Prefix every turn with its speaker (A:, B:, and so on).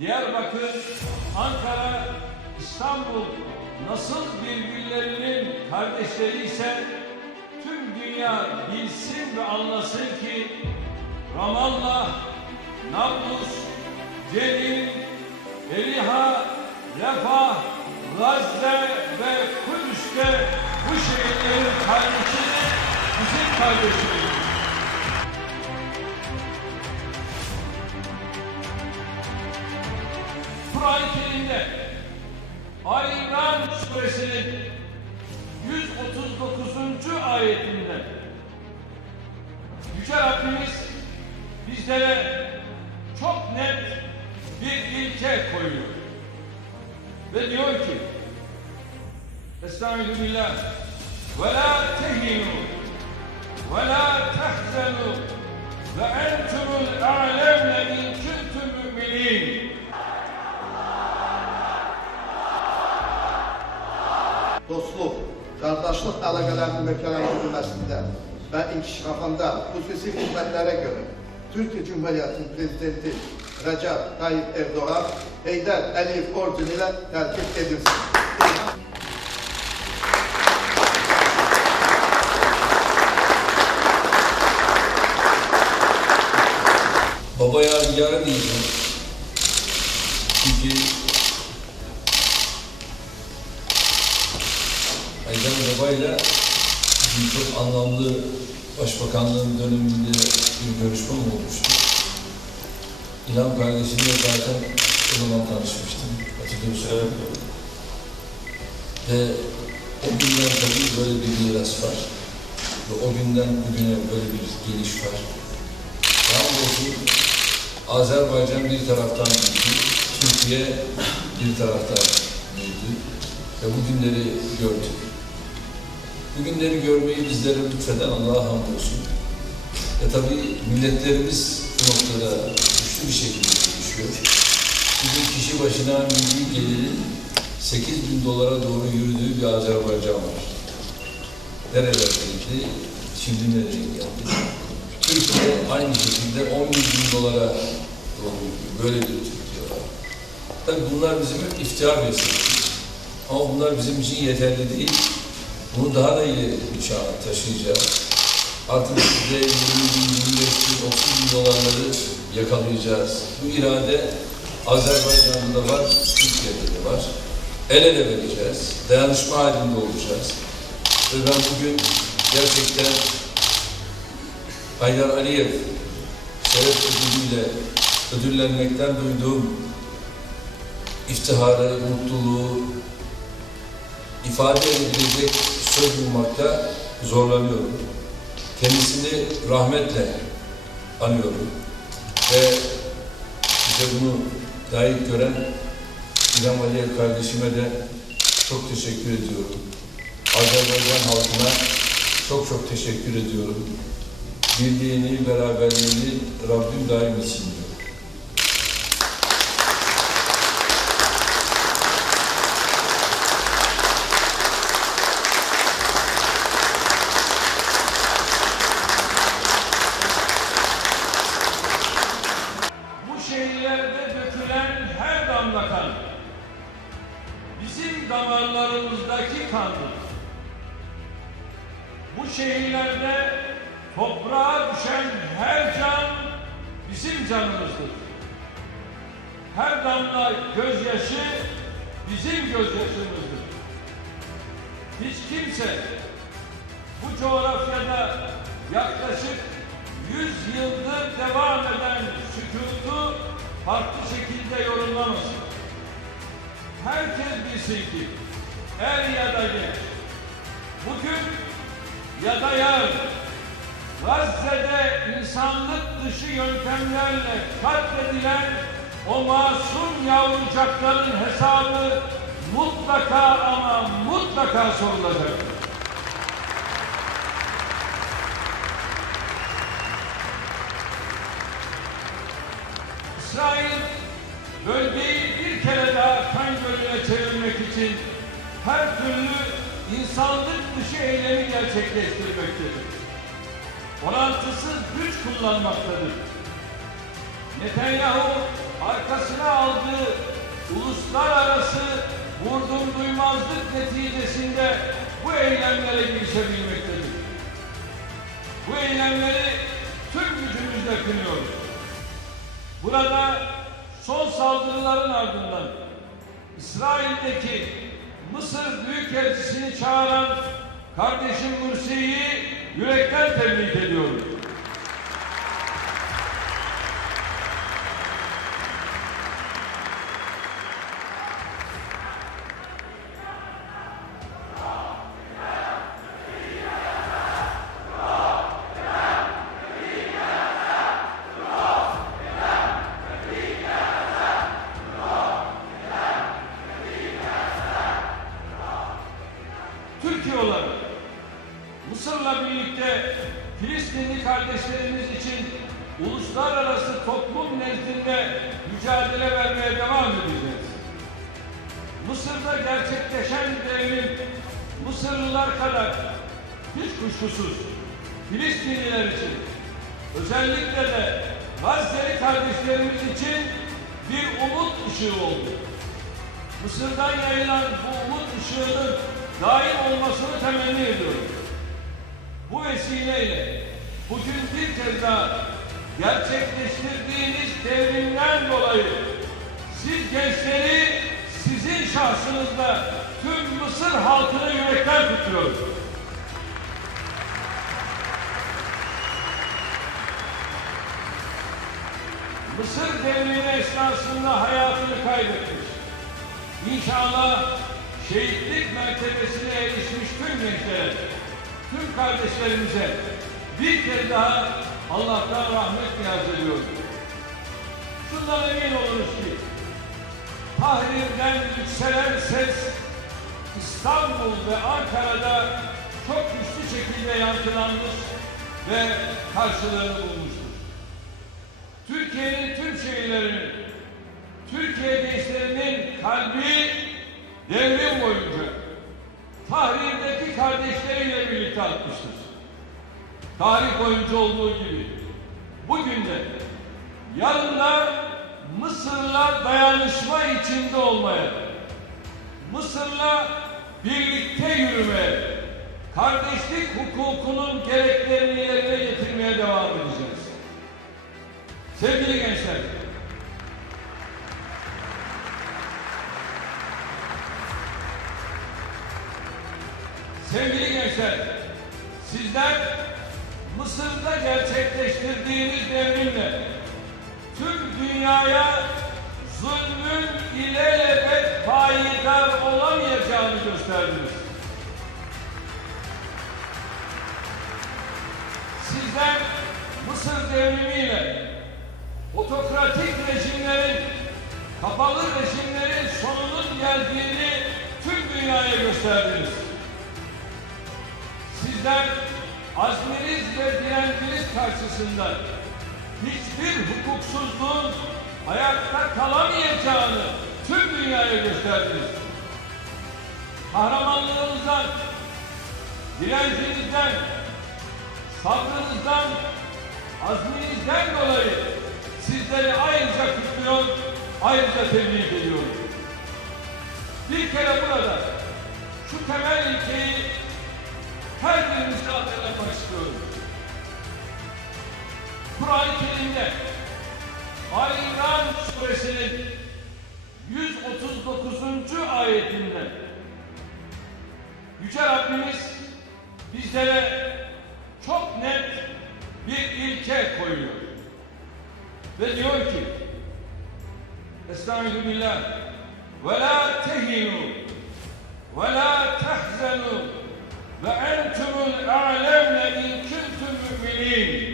A: Diyarbakır, Ankara, İstanbul nasıl birbirlerinin kardeşleri ise tüm dünya bilsin ve anlasın ki Ramallah, Nablus, Cenin, Eliha, Refah, Gazze ve Kudüs'te bu şehirlerin kardeşi bizim kardeşimiz. Kur'an-ı Kerim'de Ali suresinin 139. ayetinde Yüce Rabbimiz bizlere çok net bir ilke koyuyor. Ve diyor ki Estaizu billah ve la tehinu ve la tehzenu ve
B: qardaşlıq əlaqələrinin möhkəmləndirilməsində və inkişafında xüsusi xidmətlərə görə Türkiyə Cümhuriyyətinin Prezidenti Rəcəb Tayyip Erdoğan Heydər Əliyev ordeni ilə təltif edilsin.
C: Baba yadigarı diyeceğim. Çünkü Haydar Baba'yla çok anlamlı başbakanlığın döneminde bir görüşmem olmuştu. İlham kardeşimle zaten o zaman tanışmıştım. Hatırlıyorsun. Ve o günden tabii böyle bir miras var. Ve o günden bugüne böyle bir geliş var. Hamdolsun Azerbaycan bir taraftan büyüdü, Türkiye bir taraftan büyüdü ve bu günleri gördük. Bu günleri görmeyi bizlere lütfeden Allah'a hamdolsun. E tabi milletlerimiz bu noktada güçlü bir şekilde düşüyor. Bugün kişi başına milli gelirin 8 bin dolara doğru yürüdüğü bir Azerbaycan var. Nereler geldi, şimdi nereye geldi? Türkiye aynı şekilde 10 bin dolara doğru böyle bir Türkiye var. Tabii bunlar bizim hep iftihar vesilesi. Ama bunlar bizim için yeterli değil. Bunu daha da ileri bir taşıyacağız. Artık size 20 bin, 25 bin, 30 bin dolarları yakalayacağız. Bu irade Azerbaycan'da da var, Türkiye'de de var. El ele vereceğiz. Dayanışma halinde olacağız. Ve ben bugün gerçekten Haydar Aliyev şeref ödülüyle ödüllenmekten duyduğum iftiharı, mutluluğu ifade edebilecek söz bulmakta zorlanıyorum. Kendisini rahmetle anıyorum. Ve bize bunu layık gören İlham Aliyev kardeşime de çok teşekkür ediyorum. Azerbaycan halkına çok çok teşekkür ediyorum birliğini, beraberliğini Rabbim daim etsin diyor.
A: Bu şehirlerde toprağa düşen her can bizim canımızdır. Her damla gözyaşı bizim gözyaşımızdır. Hiç kimse bu coğrafyada yaklaşık 100 yıldır devam eden sükutu farklı şekilde yorumlamasın. Herkes bilsin ki er ya da geç, bugün ya da yarın Gazze'de insanlık dışı yöntemlerle katledilen o masum yavrucakların hesabı mutlaka ama mutlaka sorulacaktır. İsrail bölgeyi bir kere daha kan gölüne çevirmek için her türlü insanlık dışı eylemi gerçekleştirmektedir. Orantısız güç kullanmaktadır. Netanyahu arkasına aldığı uluslararası vurdum duymazlık neticesinde bu eylemlere girişebilmektedir. Bu eylemleri tüm gücümüzle kınıyoruz. Burada son saldırıların ardından İsrail'deki Mısır Büyükelçisini çağıran kardeşim Mursi'yi yürekten tebrik ediyorum. Uluslararası toplum nezdinde mücadele vermeye devam edeceğiz. Mısır'da gerçekleşen devrim Mısırlılar kadar hiç kuşkusuz Filistinliler için özellikle de Gazze'li kardeşlerimiz için bir umut ışığı oldu. Mısır'dan yayılan bu umut ışığının daim olmasını temenni ediyorum. Bu vesileyle bugün bir kez daha gerçekleştirdiğiniz devrimden dolayı siz gençleri sizin şahsınızda tüm Mısır halkını yürekten kutluyorum. Mısır devrimi esnasında hayatını kaybetmiş. İnşallah şehitlik mertebesine erişmiş tüm gençlere, tüm kardeşlerimize bir kez daha Allah'tan rahmet niyaz ediyorum. Şundan emin oluruz ki Tahrir'den yükselen ses İstanbul ve Ankara'da çok güçlü şekilde yankılanmış ve karşılığını bulmuştur. Türkiye'nin tüm şehirlerinin, Türkiye gençlerinin kalbi devrim boyunca Tahrir'deki kardeşleriyle birlikte atmıştır. Tarih boyunca olduğu gibi bugün de yarın Mısır'la dayanışma içinde olmaya, Mısır'la birlikte yürümeye, kardeşlik hukukunun gereklerini yerine getirmeye devam edeceğiz. Sevgili gençler, sevgili gençler, sizler Mısır'da gerçekleştirdiğiniz devrimle tüm dünyaya zulmün ilelebet payidar olamayacağını gösterdiniz. Sizler Mısır devrimiyle otokratik rejimlerin, kapalı rejimlerin sonunun geldiğini tüm dünyaya gösterdiniz. Sizler azminiz ve direnciniz karşısında hiçbir hukuksuzluğun ayakta kalamayacağını tüm dünyaya gösterdiniz. Kahramanlığınızdan, direncinizden, sabrınızdan, azminizden dolayı sizleri ayrıca kutluyor, ayrıca tebrik ediyorum. Bir kere burada şu temel ilkeyi her birimize hatırlatmak istiyorum. Kur'an-ı Kerim'de İmran suresinin 139. ayetinde Yüce Rabbimiz bizlere çok net bir ilke koyuyor. Ve diyor ki Estaizu billah ve la tehinu ve la tehzenu ve entümül âlemle in kuntum mü'minin.